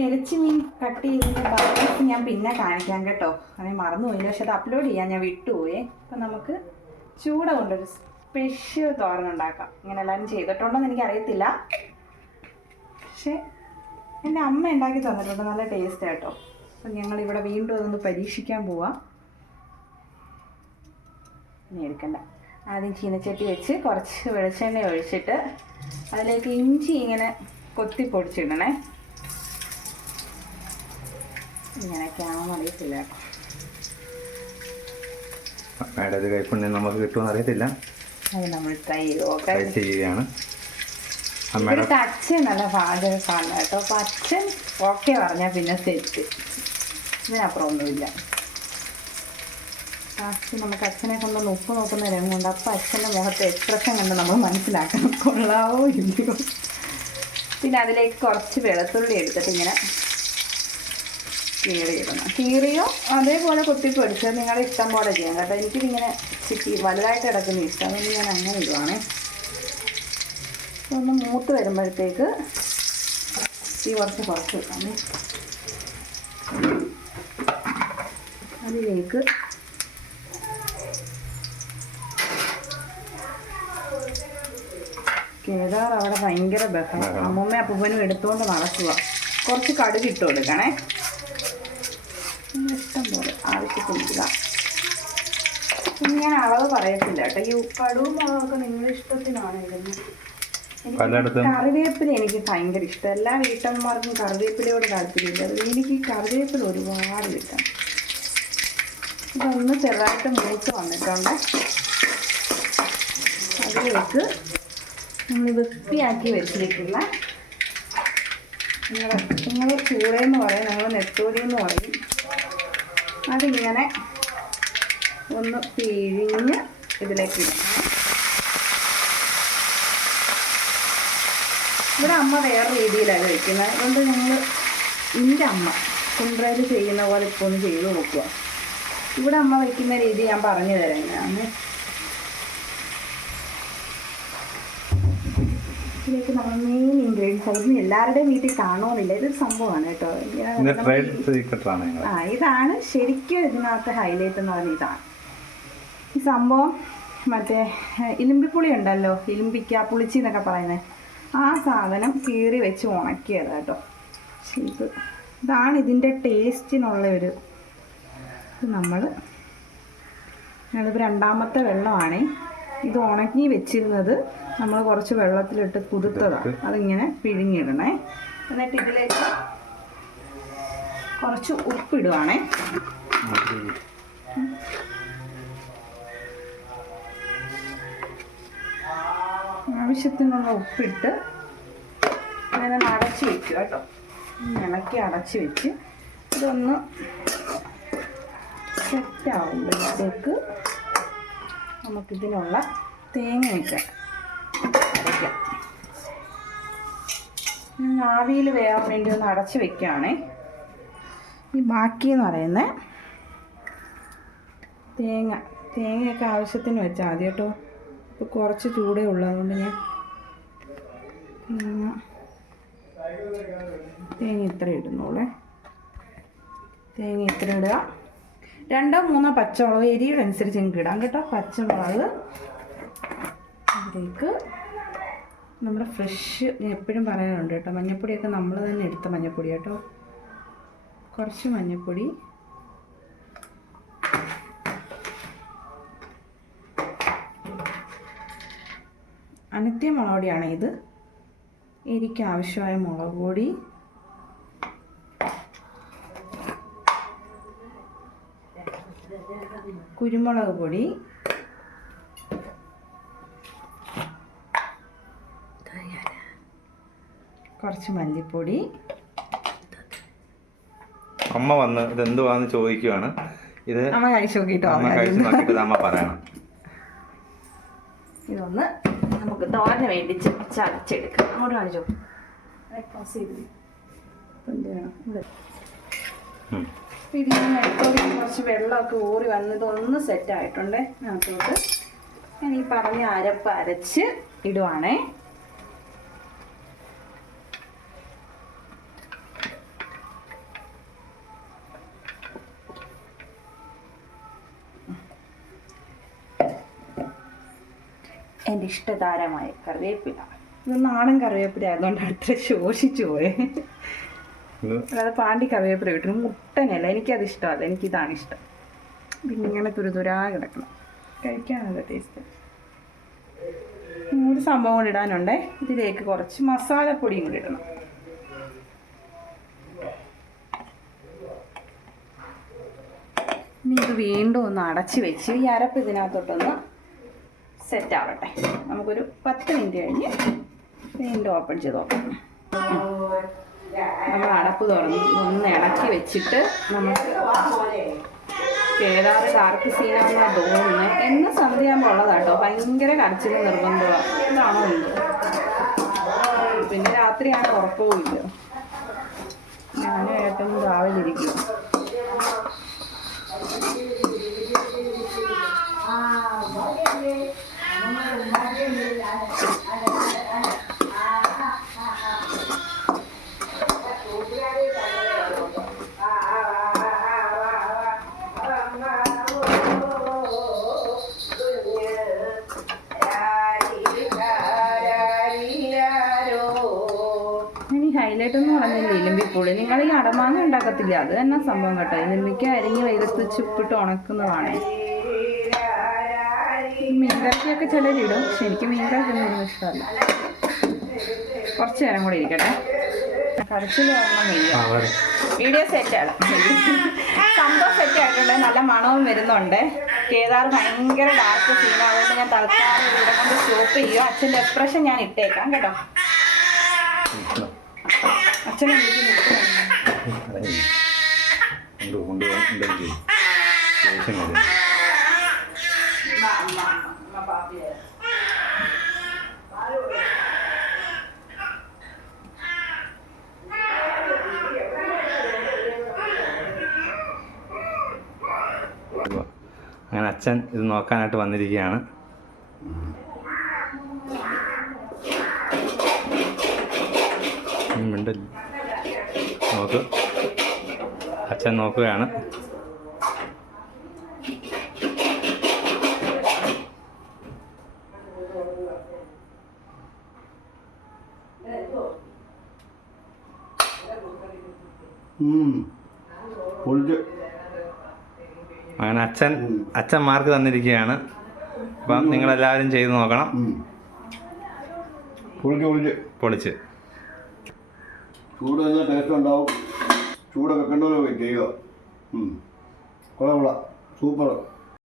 ഇറച്ചി മീൻ കട്ട് ചെയ്തതിൻ്റെ ബാലൻസ് ഞാൻ പിന്നെ കാണിക്കാം കേട്ടോ. അങ്ങനെ മറന്നുപോയില്ല, പക്ഷെ അത് അപ്ലോഡ് ചെയ്യാൻ ഞാൻ വിട്ടുപോയേ. അപ്പം നമുക്ക് ചൂട കൊണ്ടൊരു സ്പെഷ്യൽ തോരൻ ഉണ്ടാക്കാം. ഇങ്ങനെ എല്ലാവരും ചെയ്തിട്ടുണ്ടോയെന്ന് എനിക്കറിയത്തില്ല, പക്ഷേ എൻ്റെ അമ്മ ഉണ്ടാക്കി തന്നിട്ടുണ്ട്. നല്ല ടേസ്റ്റ് കേട്ടോ. അപ്പം ഞങ്ങളിവിടെ വീണ്ടും അതൊന്ന് പരീക്ഷിക്കാൻ പോവാം. ഇനി എടുക്കണ്ട. ആദ്യം ചീനച്ചട്ടി വെച്ച് കുറച്ച് വെളിച്ചെണ്ണ ഒഴിച്ചിട്ട് അതിലേക്ക് ഇഞ്ചി ഇങ്ങനെ കൊത്തി പൊടിച്ചിടണേ. ഇങ്ങനെയൊക്കെയാണെന്ന് അറിയത്തില്ല കേട്ടോ. അമ്മയുടെ ഒരു കൈപ്പുണ്യം നമുക്ക് കിട്ടുമെന്ന് അറിയത്തില്ല, അത് നമ്മൾ ട്രൈ ചെയ്യുകയാണ്. ഇവിടുത്തെ അച്ഛൻ നല്ല പാചകമാണ് കേട്ടോ. അപ്പോൾ അച്ഛൻ ഓക്കെ പറഞ്ഞാൽ പിന്നെ സെറ്റ്, ഇതിനപ്പുറം ഒന്നുമില്ല. ലാസ്റ്റ് നമുക്ക് അച്ഛനെ കൊണ്ടൊന്ന് ഉപ്പ് നോക്കുന്ന രംഗമുണ്ട്. അപ്പോൾ അച്ഛൻ്റെ മുഖത്തെ എക്സ്പ്രഷൻ കണ്ട് നമ്മൾ മനസ്സിലാക്കണം കൊള്ളാവോ ഇല്ലയോ. പിന്നെ അതിലേക്ക് കുറച്ച് വെളുത്തുള്ളി എടുത്തിട്ട് ഇങ്ങനെ കീറിയിടണം. കീറിയോ അതേപോലെ കൊത്തിപ്പൊടിച്ചത് നിങ്ങളുടെ ഇഷ്ടം പോലെ ചെയ്യാം കേട്ടോ. എനിക്കിതിങ്ങനെ ചിറ്റി വലുതായിട്ട് കിടക്കുന്ന ഇഷ്ടം, അതുകൊണ്ട് ഞാൻ അങ്ങനെ ഇടുവാണേ. ഒന്ന് മൂത്ത് വരുമ്പോഴത്തേക്ക് ഈ കുറച്ച് വെക്കാമേ. അതിലേക്ക് കേദാർ അവിടെ ഭയങ്കര ബഹളം. അമ്മൂമ്മ അപ്പൂപ്പനും എടുത്തുകൊണ്ട് നടക്കുക. കുറച്ച് കടുക് ഇട്ട് കൊടുക്കണേ, ഇഷ്ടം പോലെ ആവശ്യത്തില്ല. പിന്നെ ഞാൻ അളവ് പറയത്തില്ല കേട്ടോ. ഈ കടുവും മുളകൊക്കെ നിങ്ങളുടെ ഇഷ്ടത്തിനാണ് ഇടുന്നത്. കറിവേപ്പില എനിക്ക് ഭയങ്കര ഇഷ്ടം. എല്ലാ വീട്ടമ്മമാർക്കും കറിവേപ്പിലയോട് താല്പര്യമില്ല. എനിക്ക് ഈ കറിവേപ്പില ഒരുപാട് കിട്ടണം. ഇതൊന്ന് ചെറുതായിട്ട് മൂത്ത് വന്നിട്ടുണ്ട്. അതിലേക്ക് നമ്മൾ വൃത്തിയാക്കി വെച്ചിരിക്കുന്ന നിങ്ങൾ ചൂടയെന്ന് പറയും, ഞങ്ങൾ നെത്തോലി എന്ന് പറയും. അതിങ്ങനെ ഒന്ന് പിഴിഞ്ഞ് ഇതിലേക്ക് ഇടണം. ഇവിടെ അമ്മ വേറെ രീതിയിലാണ് വയ്ക്കുന്നത്. അതുകൊണ്ട് ഞങ്ങൾ എൻ്റെ അമ്മ കുണ്ട്രയിൽ ചെയ്യുന്ന പോലെ ഇപ്പോൾ ഒന്ന് ചെയ്ത് നോക്കുക. ഇവിടെ അമ്മ വയ്ക്കുന്ന രീതി ഞാൻ പറഞ്ഞു തരാം. എങ്ങനെയാണ് ഇതിലേക്ക് നമ്മൾ മെയിൻ ഇൻഗ്രീഡിയൻസ് ആയിരുന്നു. എല്ലാവരുടെയും വീട്ടിൽ കാണുമെന്നില്ല, ഇതൊരു സംഭവമാണ് കേട്ടോ. ഇതാണ് ശരിക്കും ഇതിനകത്ത് ഹൈലൈറ്റ് എന്ന് പറഞ്ഞാൽ ഇതാണ്. ഈ സംഭവം മറ്റേ ഇലിമ്പിപ്പുളി ഉണ്ടല്ലോ, ഇലിമ്പിക്ക പുളിച്ചി എന്നൊക്കെ പറയുന്നത്, ആ സാധനം കീറി വെച്ച് ഉണക്കിയത് കേട്ടോ. ഇതാണ് ഇതിൻ്റെ ടേസ്റ്റിനുള്ള ഒരു ഞങ്ങളിപ്പോൾ രണ്ടാമത്തെ വെള്ളമാണ്. ഇത് ഉണക്കി വെച്ചിരുന്നത് നമ്മൾ കുറച്ച് വെള്ളത്തിലിട്ട് കുതിർത്തതാണ്. അതിങ്ങനെ പിഴിഞ്ഞിടണേ. എന്നിട്ട് ഇതിലേക്ക് കുറച്ച് ഉപ്പിടുവാണേ. ആവശ്യത്തിനുള്ള ഉപ്പിട്ട് അങ്ങനെ അടച്ച് വെക്കുക കേട്ടോ. ഇളക്കി അടച്ച് വെച്ച് ഇതൊന്ന് സെറ്റാവുമ്പോഴത്തേക്ക് നമുക്കിതിനുള്ള തേങ്ങയൊക്കെ അരയ്ക്കാം. ആവിയിൽ വേകാൻ വേണ്ടി ഒന്ന് അടച്ച് വെക്കുകയാണേ. ഈ ബാക്കിയെന്ന് പറയുന്നത് തേങ്ങയൊക്കെ ആവശ്യത്തിന് വെച്ചാൽ മതി കേട്ടോ. ഇപ്പോൾ കുറച്ച് ചൂടേ ഉള്ളൂ, അതുകൊണ്ട് ഞാൻ തേങ്ങ ഇത്ര ഇടുന്നുള്ളേ. തേങ്ങ ഇത്ര ഇടുക. 2-3 പച്ചമുളക് എരിവനുസരിച്ച് നിങ്ങൾക്ക് ഇടാം കേട്ടോ. പച്ചമുളക് അതിലേക്ക് നമ്മുടെ ഫ്രഷ്, ഞാൻ എപ്പോഴും പറയാനുണ്ട് കേട്ടോ, മഞ്ഞൾപ്പൊടിയൊക്കെ നമ്മൾ തന്നെ എടുത്ത മഞ്ഞൾപ്പൊടി കേട്ടോ. കുറച്ച് മഞ്ഞൾപ്പൊടി, അനത്തിയ മുളക് പൊടിയാണ് ഇത്. എരിക്ക് ആവശ്യമായ മുളക് പൊടി, കുരുമുളക് പൊടി, കുറച്ച് മല്ലിപ്പൊടി. അമ്മ വന്ന് ഇതെന്തുവാന്ന് ചോദിക്കുവാണ്. ഇത് അമ്മ കഴിച്ചു നോക്കിട്ടോ, അമ്മ പറയണം. ഇതൊന്ന് നമുക്ക് തോരന് വേണ്ടി ചതച്ചെടുക്കാം. അങ്ങോട്ട് കാണിച്ചോ. ഇതിന് നെത്തോലി കുറച്ച് വെള്ളമൊക്കെ ഊറി വന്നത് ഒന്ന് സെറ്റായിട്ടുണ്ട്. അതിനകത്തോട്ട് ഞാൻ ഈ പറഞ്ഞ അരപ്പ് അരച്ച് ഇടുവാണേ. എൻ്റെ ഇഷ്ടതാരമായ കറിവേപ്പില. ഇത് നാടൻ കറിവേപ്പില ആയതുകൊണ്ട് അത്ര ശോഷിച്ചു പോയെ. അല്ലാതെ പാണ്ടി കറിവേപ്പില കിട്ടും, മുട്ടനല്ല. എനിക്കത് ഇഷ്ടമല്ല, എനിക്കിതാണ് ഇഷ്ടം. പിന്നെ ഇങ്ങനെ തുരുതുരാ കിടക്കണം, കഴിക്കാനല്ല ടേസ്റ്റ്. ഒരു സംഭവം കൂടി ഇടാനുണ്ടേ. ഇതിലേക്ക് കുറച്ച് മസാലപ്പൊടിയും കൂടി ഇടണം. ഇനി ഇത് വീണ്ടും ഒന്ന് അടച്ച് വെച്ച് ഈ അരപ്പ് ഇതിനകത്തോട്ടൊന്ന് സെറ്റ് ആവട്ടെ. നമുക്കൊരു 10 മിനിറ്റ് കഴിഞ്ഞ് വീണ്ടും ഓപ്പൺ ചെയ്ത് നോക്കാം. നമ്മൾ അടപ്പ് തുറന്ന് ഒന്ന് ഇളക്കി വെച്ചിട്ട് നമുക്ക് കേദാറ് ഡാർക്ക് സീനാണെന്നാണ് തോന്നുന്നത്. എന്ന് സന്ധ്യയാകുമ്പോൾ ഉള്ളതാട്ടോ. ഭയങ്കര കരച്ചിൽ നിർബന്ധമാണ്. ഇതാണോ എന്തോ. പിന്നെ രാത്രിയാണ് ഉറക്കവും ഇല്ല. ഞാനും ഏട്ടനും രാവിലെ ഇരിക്കും. ഇനി ഹൈലൈറ്റ് എന്ന് പറഞ്ഞാൽ ഇലിമ്പിപ്പുളി. നിങ്ങൾ ഈ അടമാങ്ങ ഉണ്ടാക്കത്തില്ല, അത് തന്നെ സംഭവം കേട്ടോ. ഇലിമ്പിക്ക അരിഞ്ഞ് വെയിലത്ത് വെച്ച് ഉപ്പിട്ട് ഉണക്കുന്നതാണ്. മീൻകറിയൊക്കെ ചിലരിടും, പക്ഷെ എനിക്ക് മീൻകറിയൊന്നും ഇഷ്ടമല്ല. കുറച്ച് നേരം കൂടെ ഇരിക്കട്ടെ. കരച്ചിൽ കാരണം വീഡിയോ സെറ്റാണ്, സംഭവം സെറ്റ് ആയിട്ടുണ്ട്. നല്ല മണവും വരുന്നുണ്ട്. കേദാർ ഭയങ്കര ഡാർക്ക് സീൻ, അതുകൊണ്ട് ഞാൻ തൽക്കാലം ഇവിടെ കൊണ്ട് സ്റ്റോപ്പ് ചെയ്യുക. അച്ഛൻ്റെ എക്സ്പ്രഷൻ ഞാൻ ഇട്ടേക്കാം കേട്ടോ. അച്ഛനെ അങ്ങനെ അച്ഛൻ ഇത് നോക്കാനായിട്ട് വന്നിരിക്കുകയാണ്. നോക്ക്, അച്ഛൻ നോക്കുകയാണ്. അങ്ങനെ അച്ഛൻ മാർക്ക് തന്നിരിക്കുകയാണ്. അപ്പം നിങ്ങളെല്ലാവരും ചെയ്ത് നോക്കണം. പൊളിച്ച് ചൂട് തന്നെ ടേസ്റ്റ് ഉണ്ടാവും. ചൂട് വെക്കേണ്ടവരെ ചെയ്യുക. കൊള്ളാം, സൂപ്പർ.